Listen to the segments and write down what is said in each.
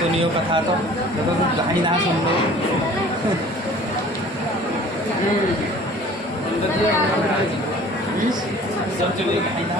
सुनियो कथा तो कहीं ना सुन लो। सब चलिए कहीं ना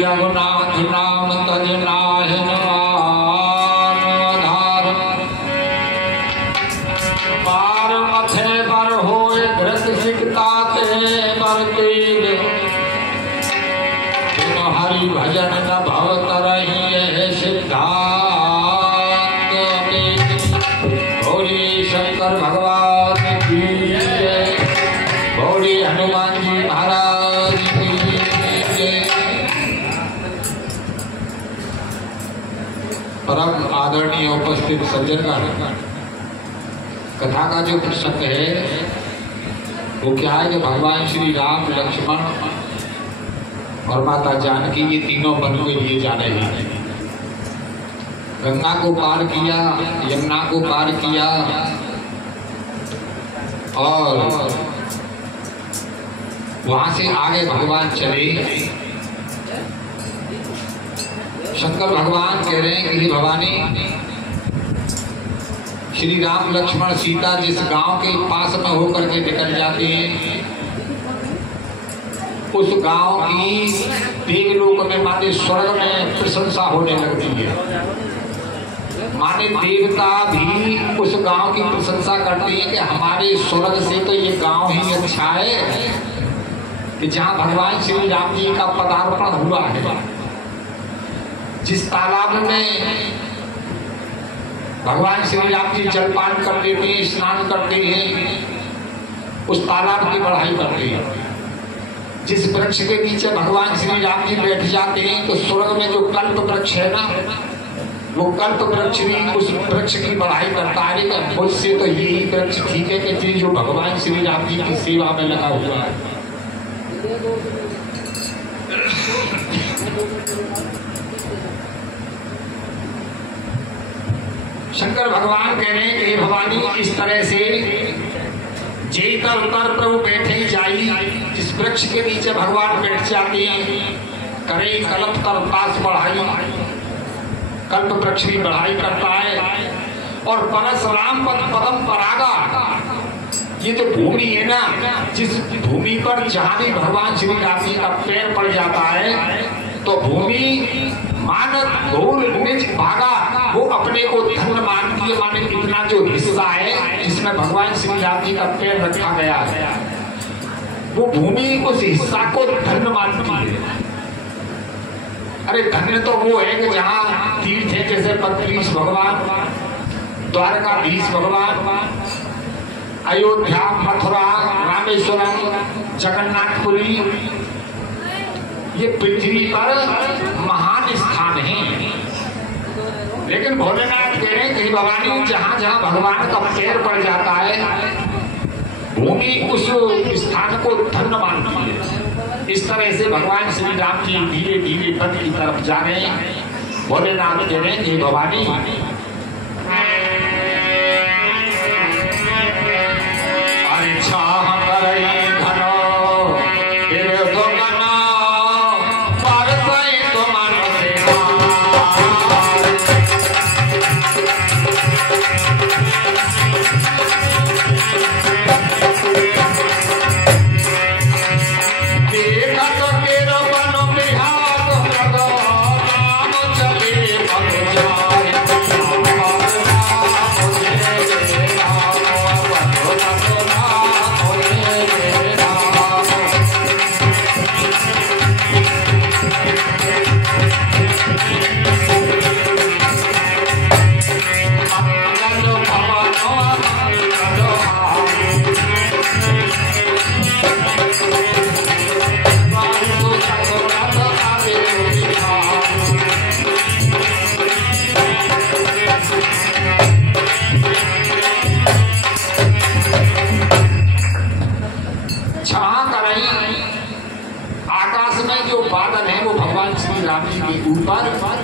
रघुनाथ नाम तज नाहिन आधार पार मथे पर होए घृत सिकताते पर तेग हरि भजन न भव तरहि सिद्धांत भोले शंकर भगवान की जय, भोले हनुमान जी महाराज की जय। परम आदरणीय उपस्थित सज्जनगण, कथा का जो प्रसंग है वो क्या है कि भगवान श्री राम, लक्ष्मण और माता जानकी ये तीनों वन के लिए जा रहे हैं। गंगा को पार किया, यमुना को पार किया और वहां से आगे भगवान चले। शंकर भगवान कह रहे हैं कि हे भवानी, श्री राम लक्ष्मण सीता जिस गांव के पास में होकर के निकल जाते हैं उस गांव की देवलोक में माने स्वर्ग में प्रशंसा होने लगती है। माने देवता भी उस गांव की प्रशंसा करते हैं कि हमारे स्वर्ग से तो ये गांव ही अच्छा है कि जहां भगवान श्री राम जी का पदार्पण हुआ है। जिस तालाब में भगवान श्री राम जी जलपान कर लेते हैं, स्नान करते हैं, उस तालाब की बढ़ाई करते हैं। जिस वृक्ष के नीचे भगवान श्री राम जी बैठ जाते हैं तो स्वर्ग में जो कल्प वृक्ष है ना, वो कल्प वृक्ष भी उस वृक्ष की बढ़ाई करता है। लेकिन मुझसे तो यही वृक्ष ठीक है कि जो भगवान श्री राम जी की सेवा में लगा हुआ है। शंकर भगवान कह रहे हैं कि भवानी, इस तरह से जेतर उतर प्रभु बैठे जाई, जिस वृक्ष के नीचे भगवान बैठ जाते हैं, करे कल्प तर पास बढ़ाई, कल्प वृक्ष भी बढ़ाई करता है। और परशुराम पद पदम परागा, ये जो भूमि है ना, जिस भूमि पर जहां भी भगवान श्री राम जी का पैर पड़ जाता है तो भूमि मानव धूल निज भागा, वो अपने को धन्य मानती है। माने इतना जो हिस्सा है जिसमें भगवान श्री राम जी का पैर रखा गया है, वो भूमि उस हिस्सा को धन्य मानती है। अरे धन्य तो वो है कि जहाँ तीर्थ है, जैसे बद्रीश भगवान, द्वारकाधीश भगवान, अयोध्या, मथुरा, रामेश्वरम, जगन्नाथपुरी, ये पृथ्वी पर महान स्थान है। लेकिन भोलेनाथ कह रहे हैं कि भवानी, जहां जहां भगवान का पैर पड़ जाता है भूमि उस स्थान को धन्य मानती है। इस तरह से भगवान श्री राम जी धीरे धीरे वन की तरफ जा रहे हैं। भोलेनाथ कह रहे हैं कि भवानी अरे छाह करई धनो तेरे तो मना पर सई तो मन से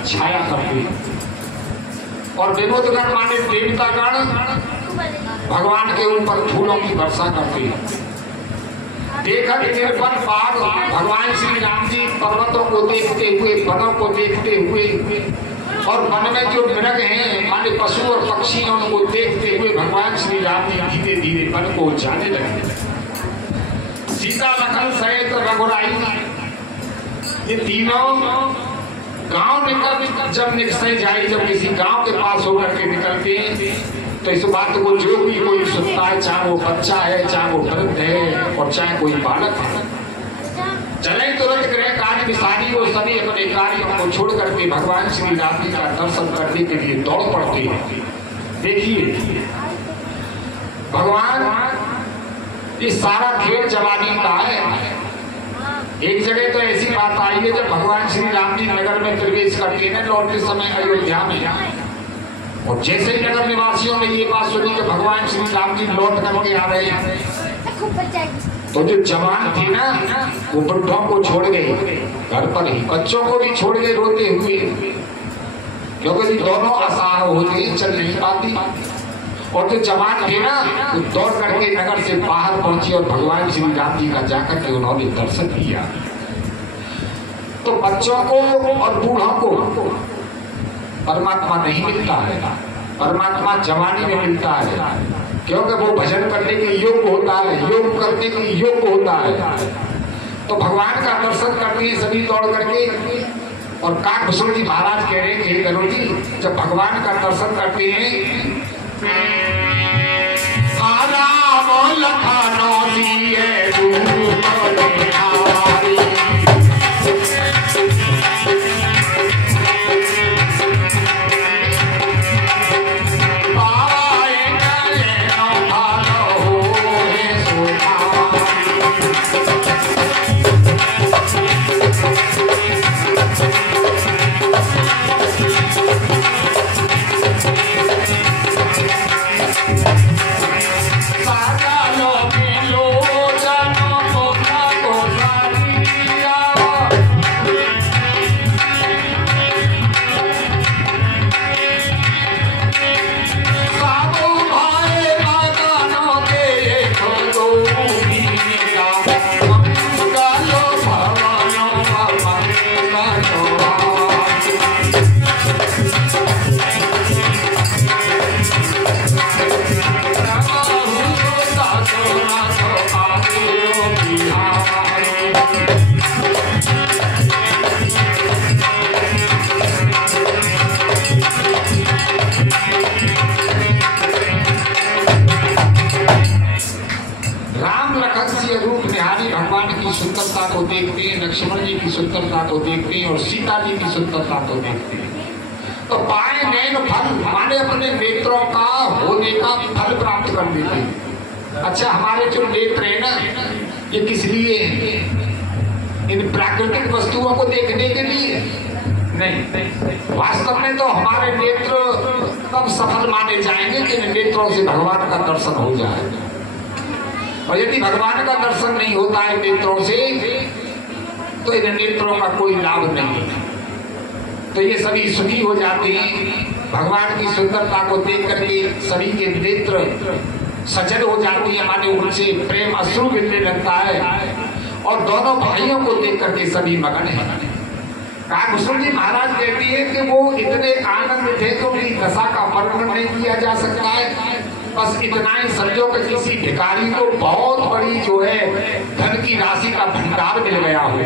छाया करते और विनोदगण माने देवतागण भगवान के ऊपर फूलों की वर्षा करते हैं। देखा तिरपन पार भगवान श्री राम जी पर्वतों को देखते हुए, वनों को देखते हुए और वन में जो मृग हैं माने पशु और पक्षी हैं उनको देखते हुए भगवान श्री राम जी धीरे धीरे वन को जाने लगे। सीता लखन सहित रघुराई ये तीनों गांव निकल जब निकल जाए, जब किसी गांव के पास होकर के निकलते हैं तो इस बात को जो भी कोई सुनता है, चाहे वो बच्चा है, चाहे वो वृद्ध है और चाहे कोई बालक है, चले तुरंत गृह कार्य विषादी वो सभी अपने कार्यों को छोड़ करके भगवान श्री राम जी का दर्शन करने के लिए दौड़ पड़ते हैं। देखिए भगवान ये सारा खेल जवानी का है। एक जगह तो ऐसी बात आई है जब भगवान श्री राम जी नगर में प्रवेश करके न लौटते समय अयोध्या में, और जैसे ही नगर निवासियों ने ये बात सुनी कि भगवान श्री राम जी लौट करके आ रहे हैं तो जो जवान थे ना वो बुढ़ों को छोड़ गए घर पर ही, बच्चों को भी छोड़ गए रोते हुए, क्योंकि दोनों असहाय होते चल नहीं पाती। और जो जवान थे ना वो दौड़ करके नगर से बाहर पहुंची और भगवान श्री राम जी का जाकर के उन्होंने दर्शन किया। तो बच्चों को और बूढ़ों को परमात्मा नहीं मिलता है, परमात्मा जवानी में मिलता है, क्योंकि वो भजन करने के योग्य होता है, योग करने के योग्य होता है। तो भगवान का दर्शन करके सभी दौड़ करके, और काकभूषण जी महाराज कह रहे हैं कि करो जी जब भगवान का दर्शन करते हैं राम लखनो दिए को देखते हैं, लक्ष्मण जी की सुंदरता को देखते हैं और सीता जी की सुंदरता को देखते हैं। तो पाए नैन फल माने अपने नेत्रों का होने का फल प्राप्त कर देते हैं। अच्छा हमारे जो नेत्र है ना ये किस लिए है? इन प्राकृतिक वस्तुओं को देखने के लिए नहीं, वास्तव में तो हमारे नेत्र तब सफल माने जाएंगे कि इन नेत्रों से भगवान का दर्शन हो जाएगा। और यदि भगवान का दर्शन नहीं होता है नेत्रों से तो इन नेत्रों का कोई लाभ नहीं है। तो ये सभी सुखी हो जाते हैं। भगवान की सुंदरता को देख करके सभी के नेत्र सजल हो जाती है, माने उनसे प्रेम अश्रु गिरने लगता है। और दोनों भाइयों को देख करके सभी मगन है। काकुसुम जी महाराज कहती है कि वो इतने आनंद थे कि उनकी दशा का वर्णन नहीं किया जा सकता है। बस इतना ही समझो कि किसी भिखारी को बहुत बड़ी जो है धन की राशि का भंडार मिल गया हो,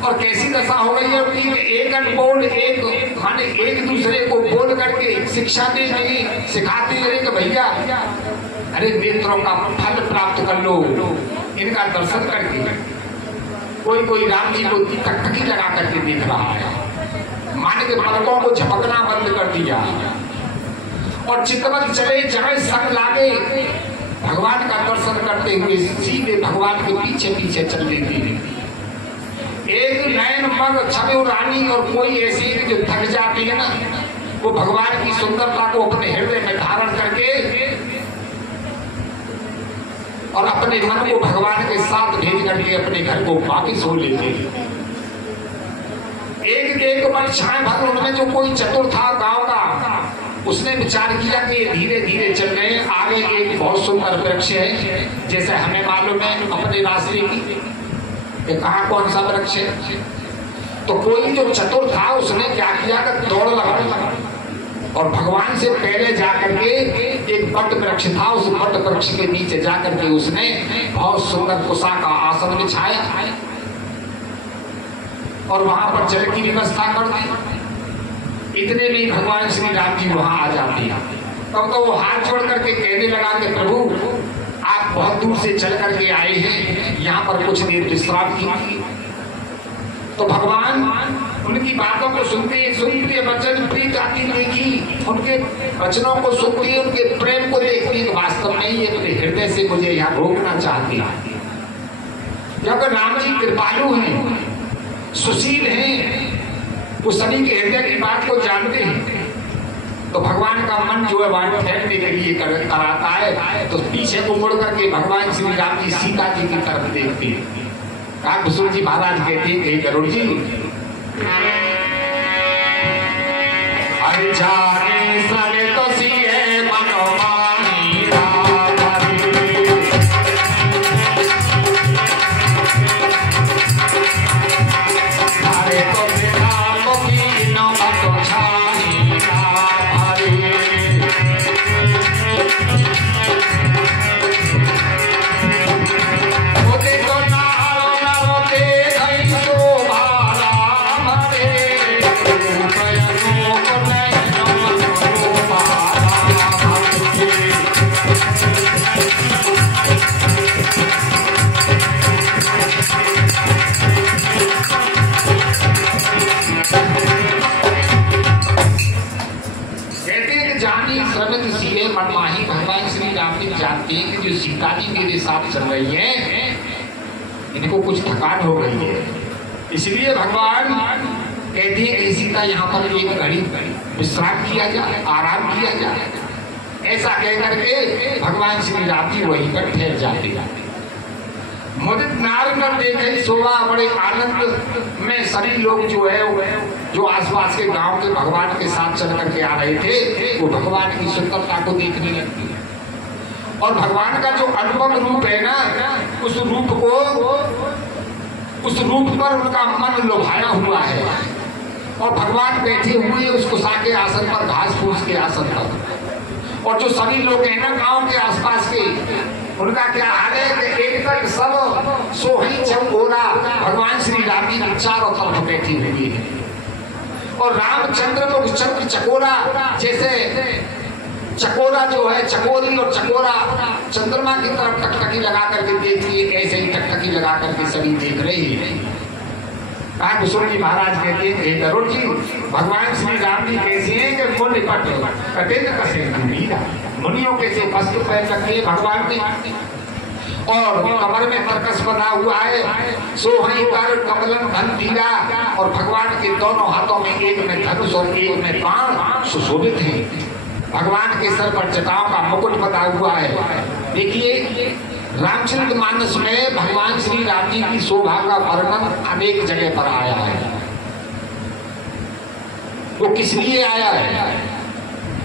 और कैसी दशा हो गई है उनकी कि एक अनबोल एक माने एक दूसरे को बोल करके शिक्षा दे रही सिखाते रहे कि भैया अरे नेत्रों का फल प्राप्त कर लो इनका दर्शन करके। कोई राम जी को टकटकी लगा करके देख रहा है, माने के पलकों को झपकना बंद कर दिया और चितवन चले जगह संग लागे भगवान का दर्शन करते हुए सीधे भगवान के पीछे पीछे चल देती है। एक नयन मग छवि रानी और कोई ऐसी जो थक जाती है ना, वो भगवान की सुंदरता को अपने हृदय में धारण करके और अपने मन को भगवान के साथ भेज करके अपने घर को वापिस हो लेते। एक परीक्षाएं भर उनमें जो कोई चतुर था गांव का, उसने विचार किया कि ये धीरे धीरे चल रहे हैं, आगे एक बहुत सुंदर वृक्ष है जैसे हमें मालूम है अपने रास्ते की कहा कौन सा वृक्ष है। तो कोई जो चतुर था उसने क्या किया कि दौड़ लगा और भगवान से पहले जाकर के एक बट वृक्ष था, उस बट वृक्ष के नीचे जाकर के उसने बहुत सुंदर कुशा का आसन बिछाया और वहां पर जल की व्यवस्था कर दी। इतने में भगवान श्री राम जी वहां आ जाते हैं। तब तो वो हाथ जोड़ करके कहने लगा कि प्रभु आप बहुत दूर से चल करके आए हैं, यहाँ पर कुछ देर विश्राम कीजिए। तो भगवान उनकी बातों को सुनते वचन प्रीत आती देखी, उनके वचनों को सुनती, उनके प्रेम को देखती, वास्तव में ये अपने हृदय से मुझे यहाँ रोकना चाहती है। जब राम जी कृपालु हैं, सुशील हैं, वो सभी के हृदय की बात को जानते हैं, तो भगवान का मन जो है वहां ठहरने के लिए कराता है। तो पीछे को मुड़ करके भगवान श्री राम जी सीता जी की तरफ देखते हैं। काकुसुम जी महाराज कहते हैं गरुड़ जी अरे जाने सने तो सीए मनोमानी अरे तो बिना मुखी न मतो छानी मनमाही। भगवान श्री राम जी जानते हैं कि जो सीता जी मेरे साथ चल रही हैं इनको कुछ थकान हो गई है, इसलिए भगवान कहते हैं कि सीता यहाँ पर एक घड़ी विश्राम किया जाए, आराम किया जाए। ऐसा कह करके भगवान श्री राम जी वहीं पर ठहर जाते। मुदित नार न देखे शोभा, बड़े आनंद में सभी लोग जो है जो आसपास के गांव के भगवान के साथ चल करके आ रहे थे वो भगवान की सुंदरता को देखने लगती है। और भगवान का जो अनुपम रूप है ना, उस रूप पर उनका मन लुभाया हुआ है। और भगवान बैठे हुए उस कुशा के आसन पर, घास फूस के आसन पर, और जो सभी लोग हैं ना गांव के आसपास के, उनका क्या हाल है कि एक तक सब सोही चंगोरा भगवान श्री राम जी के चारों तरफ बैठी हुई है। और रामचंद्र तो चंद्र चकोरा, जैसे चकोरा जो है चकोरी और चकोरा चंद्रमा की तरफ टकटकी लगा करके देखती है, ऐसे ही टकटकी लगा करके सभी देख रही है। काकुसुम जी महाराज कहते हैं गरुड़ जी भगवान श्री राम जी कैसे हैं कि मुनि पट कटिन कसे मीरा, मुनियों कैसे वस्त्र पहन रखी है भगवान ने, और कमर में तरकस बना हुआ है, सोहनी कर कमलन धन धीरा, और भगवान के दोनों हाथों में एक में धनुष और एक में बाण सुशोभित है। भगवान के सर पर जटाओं का मुकुट बना हुआ है। देखिए रामचरितमानस में भगवान श्री राम जी की शोभा का वर्णन अनेक जगह पर आया है। वो किस लिए आया है?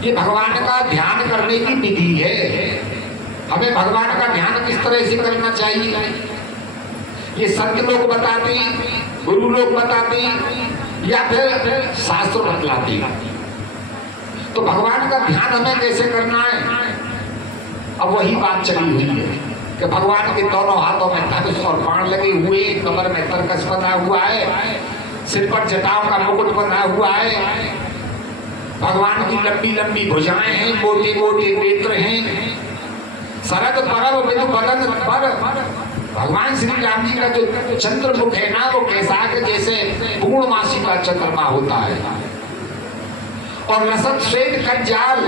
ये भगवान का ध्यान करने की विधि है। हमें भगवान का ध्यान किस तरह से करना चाहिए ये संत लोग बताते, गुरु लोग बताते या फिर शास्त्र बतलाते। तो भगवान का ध्यान हमें कैसे करना है? अब वही बात चली हुई है कि भगवान के दोनों हाथों में धनुष और बाण लगे हुए, कमर में तरकस बना हुआ है, सिर पर जटाओं का मुकुट बना हुआ है, भगवान की लंबी लंबी भुजाएं हैं, मोटे मोटे नेत्र हैं, शरद परब बिनु बदन पर भगवान श्री राम जी का जो चंद्रमुख है ना, वो कैसा के जैसे पूर्णमासी का चंद्रमा होता है। और लसत श्वेत कंजाल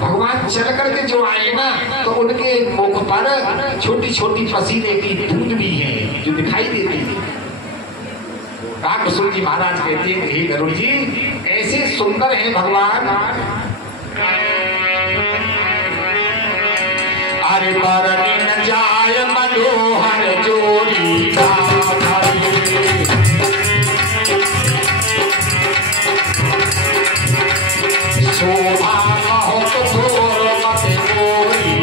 भगवान चल करके जो आए ना, तो उनके मुख पर छोटी छोटी पसीने की बूंद भी है जो दिखाई देती है। काकभूषण जी महाराज कहते हैं, हे गरुड़ जी, ऐसे सुंदर है भगवान। अरे बरनी न जाय मनोहर जोड़ी शोभा बहुत थोर मत मोरी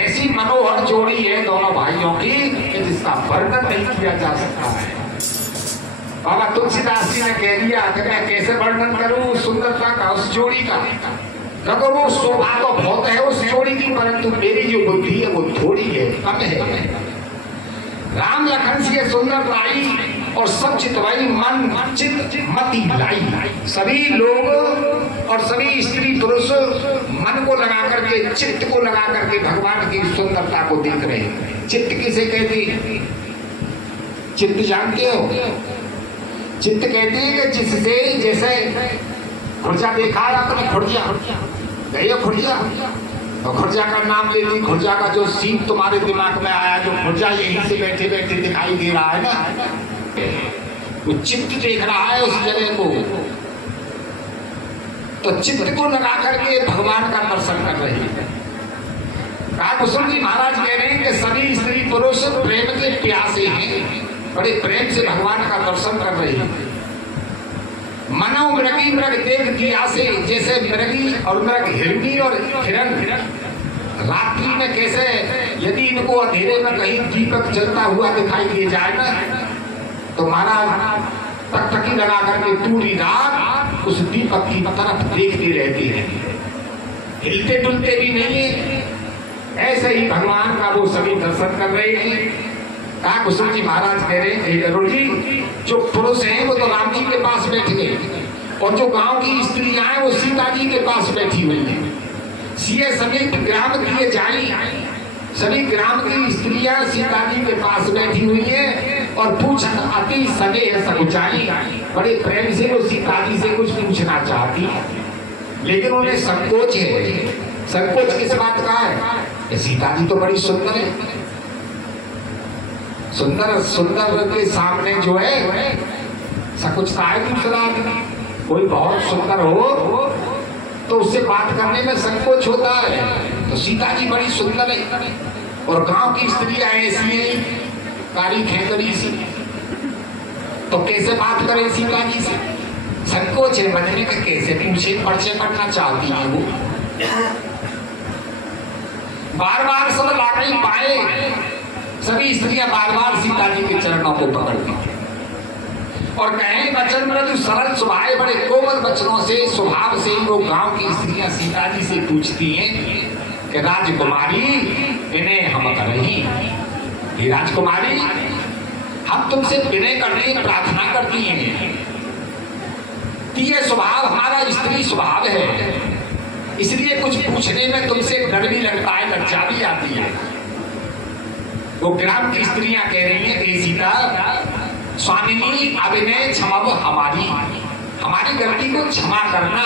ऐसी मनोहर जोड़ी है दोनों भाइयों की कि जिसका वर्णन नहीं किया जा सकता है। बाबा तुलसीदास जी ने कह दिया कि मैं कैसे वर्णन करूं सुंदरता का उस जोड़ी का। अगर वो शोभा तो बहुत है उस जोड़ी की, परंतु मेरी जो बुद्धि है वो थोड़ी है, कम है। राम लखन से सुंदर लाई और सब चितवाई मन चित मति लाई। सभी लोग और सभी स्त्री पुरुष मन को लगा करके, चित्त को लगा करके भगवान की सुंदरता को देख रहे हैं। चित्त किसे कहती? चित्त जानते हो? चित्त कहती है कि जिससे जैसे खुर्जा देखा आपने, खुर्जा गई खुर्जा, और खुर्जा का नाम ले ली, खुर्जा का जो सीन तुम्हारे दिमाग में आया, जो खुर्जा यहीं से बैठे बैठे दिखाई दे रहा है ना, वो चित्त देख रहा है उस जगह को। तो चित्त को लगा करके भगवान का दर्शन कर रहे हैं। काकभूषण जी महाराज कह रहे हैं कि सभी स्त्री पुरुष प्रेम के प्यासे हैं, बड़े प्रेम से भगवान का दर्शन कर रहे हैं। मनो मृगी मृग देख दिया से, जैसे मृगी और मृग हिरणी और हिरण रात्रि में कैसे यदि इनको अंधेरे में कहीं दीपक जलता हुआ दिखाई दे जाए ना, तो महाराज टकटकी लगा करके पूरी रात उस दीपक की तरफ देखते रहते हैं, हिलते डुलते भी नहीं है। ऐसे ही भगवान का वो सभी दर्शन कर रहे हैं। काकभूषण जी महाराज कह रहे हैं, गरुड़ जी, जो पुरुष हैं वो तो राम जी के पास बैठ गए, और जो गांव की स्त्रियां हैं वो सीता जी के पास बैठी हुई हैं। सीए समेत ग्राम किए जाई, सभी ग्राम की स्त्रियां सीता जी के पास बैठी हुई हैं और पूछत अति सने सकुचाई, बड़े प्रेम से वो सीता जी से कुछ पूछना चाहती है, लेकिन उन्हें संकोच है। संकोच किस बात का है? सीता जी तो बड़ी सुंदर है, सुंदर सुंदर के सामने जो है सकुचता है दूसरा आदमी। कोई बहुत सुंदर हो तो उससे बात करने में संकोच होता है। तो सीता जी बड़ी सुंदर है और गांव की स्त्रियां ऐसी हैं, कारी खेतरी सी, तो कैसे बात करें सीता जी से? संकोच है मन में कि कैसे पूछे, परिचय करना चाहती है वो। बार बार सब लाकड़ी पाए, सभी स्त्रियां बार बार सीता जी के चरणों को पकड़ती थी और कहें वचन मृदु सरल स्वभाव, बड़े कोमल वचनों से स्वभाव से वो गांव की स्त्रियां सीता जी से पूछती हैं कि राजकुमारी इन्हें हम करें, ये राजकुमारी हम तुमसे विनय करने की प्रार्थना करती हैं कि ये स्वभाव हमारा स्त्री स्वभाव है, इसलिए कुछ पूछने में तुमसे डर भी लगता है, लज्जा भी आती है। वो ग्राम की स्त्रियां कह रही हैं कि सीता स्वामिनी अभिनय क्षमा हमारी गलती को क्षमा करना,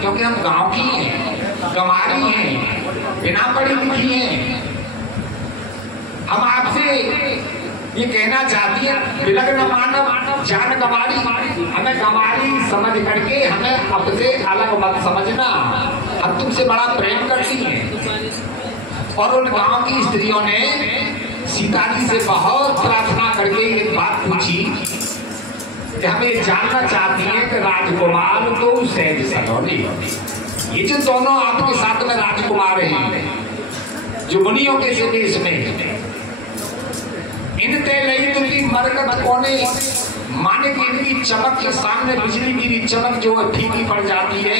क्योंकि हम गांव की हैं, गंवारी हैं, बिना पढ़ी लिखी हैं। हम आपसे ये कहना चाहती है, विलग्न मानव जान गंवारी, हमें गंवारी समझ करके हमें अपने अलग मत समझना, हम तुमसे बड़ा प्रेम करती हैं। और उन गांव की स्त्रियों ने सीता जी से बहुत प्रार्थना करके एक बात पूछी कि हम ये जानना चाहती हैं कि राजकुमार तो सहज सलोनी, ये जो दोनों आपके साथ में राजकुमार हैं, जो मुनियों के से देश में, इनते लई तुझी मरकत कोने, माने की इनकी चमक के सामने बिजली की चमक जो फीकी पड़ जाती है।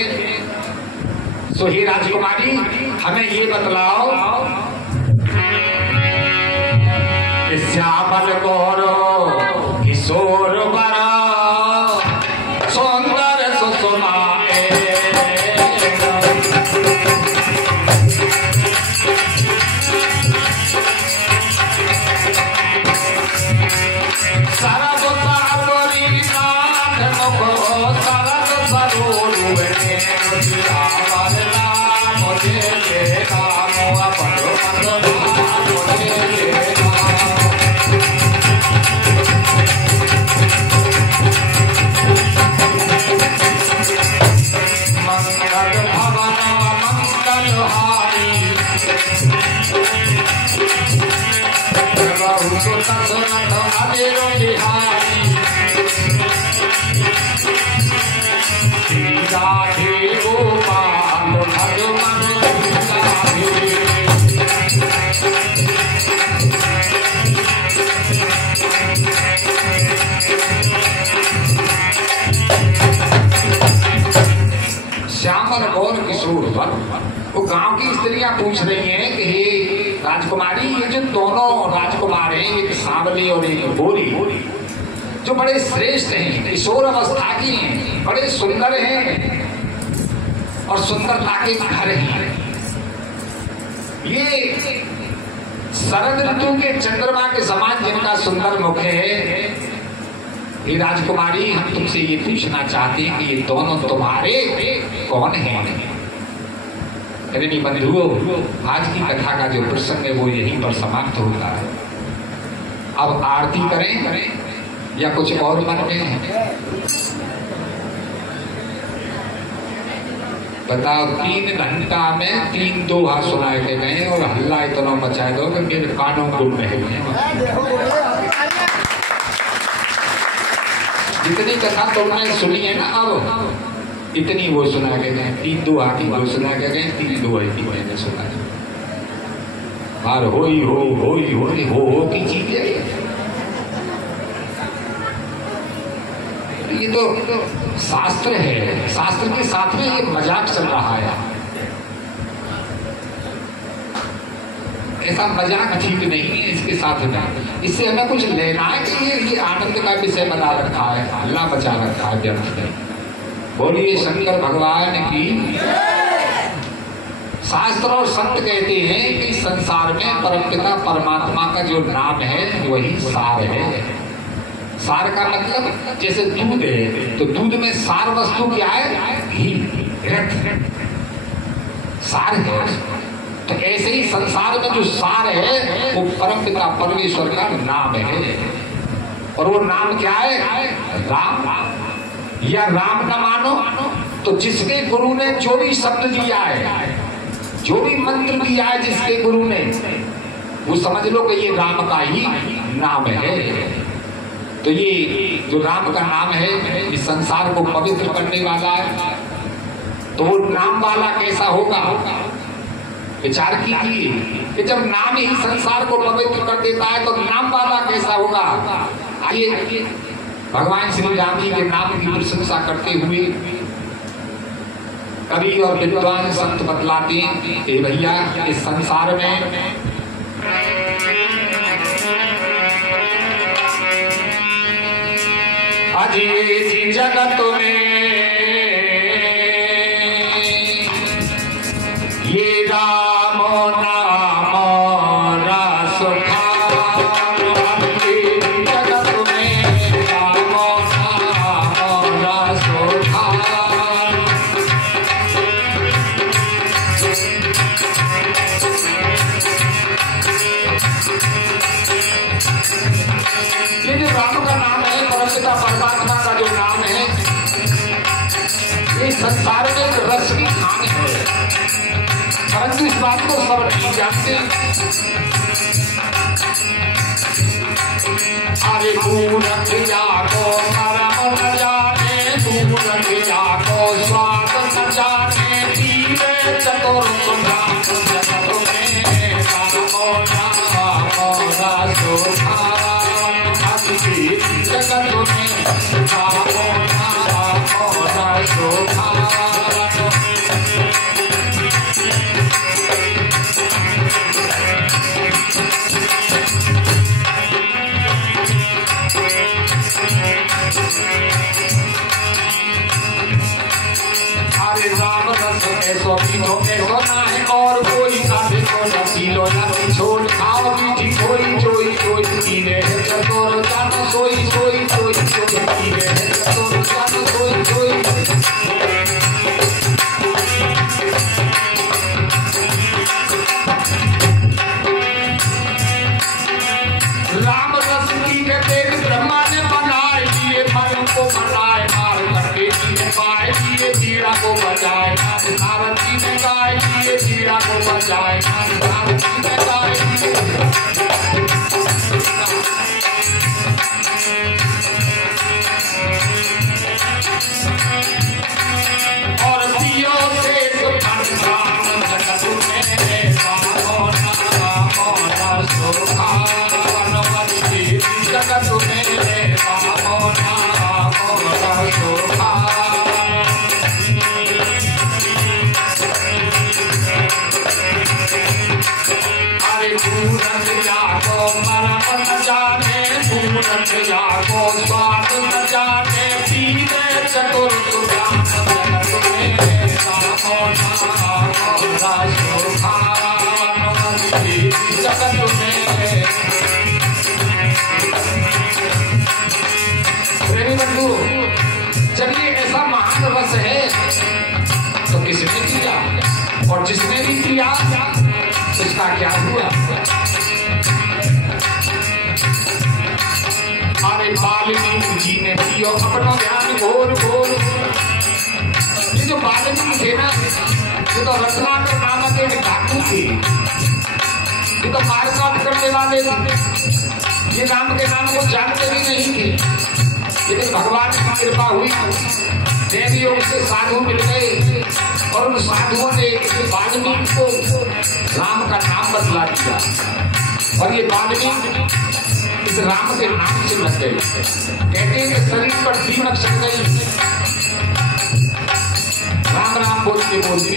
तो हे राजकुमारी, हमें ये बतलाओ, श्यामल गौरो किशोर बरा सुंदर सुषमाए, सरद सावरी नाथ मुखो सरद सरोरु बने, श्यामल नाम मुझे देखा मोआ परो परो मुझे देखा। श्यामल गौर किशोर वर, वो गांव की स्त्रियां पूछ रही हैं कि हे राजकुमारी, ये जो दोनों राजकुमार हैं, एक सांवली और एक गोरी, जो बड़े श्रेष्ठ हैं, किशोर अवस्था की हैं, बड़े सुंदर हैं और सुंदरता के घर हैं। ये शरद ऋतु के चंद्रमा के समान जिनका सुंदर मुख है, ये राजकुमारी, हम तुमसे ये पूछना चाहते हैं कि ये दोनों तुम्हारे कौन हैं? मेरे बंधुओं, आज की कथा का जो प्रसंग है वो यहीं पर समाप्त होता है। अब आरती करें या कुछ और मन में है? बताओ, 3 घंटा में 3 दोहा सुनाए के गए और हल्ला इतना मचाए दो कि मेरे कानों को महल है। जितनी कथा तुमने सुनी है ना, अब इतनी वो सुना के गए, 3 दोहा की वो सुना के गए, 3 दोहा की मैंने सुना। और होई हो की चीज है ये तो शास्त्र है, शास्त्र के साथ में ये मजाक चल रहा है। ऐसा मजाक ठीक नहीं है इसके साथ में, इससे हमें कुछ लेना है कि ये आनंद का विषय बना रखा है, अल्लाह बचा रखा है व्यर्थ में। बोलिए शंकर भगवान की। शास्त्र और संत कहते हैं कि संसार में परमपिता परमात्मा का जो नाम है वही सार है। सार का मतलब जैसे दूध है, तो दूध में सार वस्तु क्या है? घी, सार है। तो ऐसे ही संसार में जो सार है वो परमपिता परमेश्वर का नाम है। और वो नाम क्या है? राम। या राम न मानो तो जिसके गुरु ने जो भी शब्द दिया है, जो भी मंत्र दिया है जिसके गुरु ने, वो समझ लो कि ये राम का ही नाम है। तो ये जो राम का नाम है इस संसार को पवित्र करने वाला है। तो वो नाम वाला कैसा होगा? विचार कीजिए कि जब नाम ही संसार को पवित्र कर देता है तो नाम वाला कैसा होगा? आइए भगवान श्री राम जी के नाम की प्रशंसा करते हुए कवि और विद्वान संत बतलाते हैं कि भैया इस संसार में अजी जगत में तो सब नहीं जानते। अरे मूर्ख जाको परम न जाने, मूर्ख जाको स्वाद न जाने, पीवे चतुर सुजान जगत में रामो नामो रसो खावन भक्ति जगत में रामो नामो रसो खावन। ऐसो पीनो ऐसो ना है और कोई आधे को न पीलो न छोड़ खाओ मीठी कोई जोई कोई पीने है चतुर जानो सोई सोई कोई कोई पीने है चतुर जानो सोई सोई। राम रस की के देख ब्रह्मा ने बनाए दिए, मन को बनाए मार करके दिए पाए दिए, पीड़ा को बचाए भारती में गाय दिए, पीड़ा को बचाए भारती में गाय और पियो से जगत में रामो नामो रसो खावन भक्ति जगत में रामो नामो रसो खावन। मूर्ख जाको परम न जाने, मूर्ख जाको स्वाद न जाने, पीवे चतुर सुजान जगत में रामो नामो रसो खावन भक्ति जगत में। प्रेमी बंधु, जब ये ऐसा महान रस है तो किसने किया और जिसने भी किया उसका क्या हुआ। अरे वाल्मीकि जी ने पियो अपना ध्यान घोर घोर। ये जो वाल्मीकि थे ना, ये तो रत्नाकर नामक एक डाकू थे, ये तो मारकाट करने वाले थे, ये नाम के नाम को जानते भी नहीं थे। लेकिन भगवान की कृपा हुई, देवी योग से साधु मिल गए और उन साधुओं ने वाल्मीकि को राम का नाम बदला दिया और ये वाल्मीकि इस राम के नाम से लग गए। कहते हैं कि शरीर पर दीमक चढ़ गई, राम राम बोलते बोलते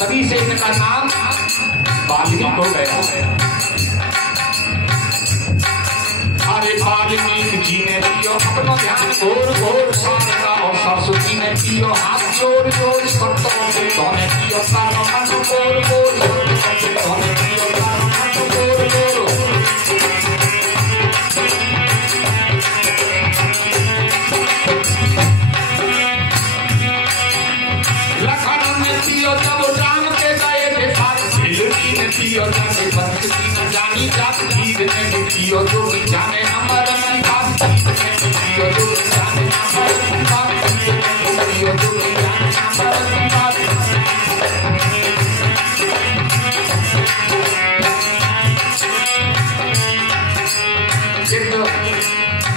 तभी से इनका नाम वाल्मीकि हो गया। अरे वाल्मीकि जी ने पियो अपना ध्यान घोर घोर, शारदा और सरस्वती ने पियो हाथ जोड़ जोड़, संतों ने पियो तन मन बोल बोल, संतों ने पियो तन मन बोल बोल। लखन ने पियो जब राम के गए थे साथ, दिलकी ने पियो जाके बंद की न जानी जात, धीर ने पियो जो जाने अमर में बात, पियो जो जाने अमर में बात, पियो जो जाने अमर में बात।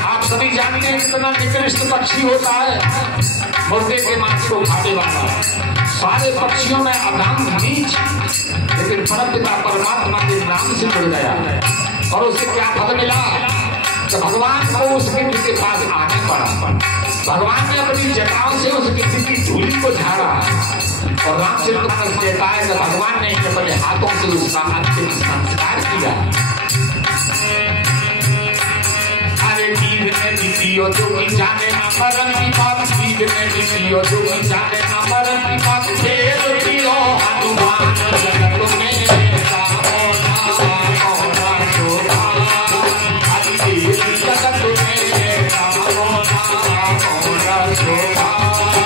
आप सभी जानते हैं कितना निकृष्ट पक्षी होता है, मुर्दे के मांस को खाने वाला। सारे पक्षियों में अधम नीच, लेकिन परमपिता परमात्मा के नाम से जुड़ गया और उसे क्या फल मिला, तो भगवान को उस गिद्ध के पास आने पड़ा। भगवान ने अपनी जटाओं से उस गिद्ध की धूली को झाड़ा और रामचंद्र कहता है कि भगवान ने अपने हाथों से उसका अंतिम संस्कार किया। अरे नींद में भी पियो जो जाने ना मरण की बात, नींद में भी पियो जो जाने ना मरण की बात, फिर पियो हनुमान जगत में रामो नामो रसो खावन भक्ति जगत में रामो नामो रसो खावन।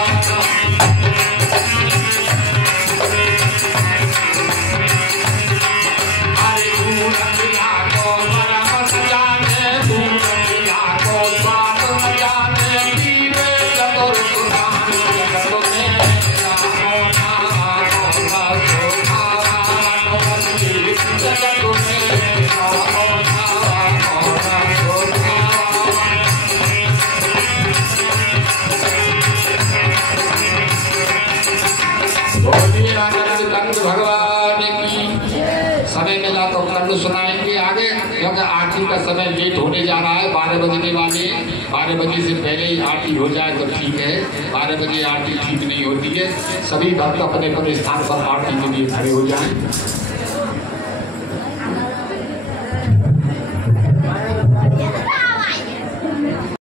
अरे मूर्ख जाको परम न जाने, मूर्ख जाको स्वाद न जाने, पीवे चतुर सुजान जगत में रामो नामो रसो खावन। समय मिला तो कल सुनाएंगे आगे, क्योंकि आरती का समय लेट होने जा रहा है, 12 बजने वाले हैं। 12 बजे से पहले ही आरती हो जाए तो ठीक है, 12 बजे आरती ठीक नहीं होती है। सभी भक्त अपने अपने स्थान पर आरती के लिए खड़े हो जाएं।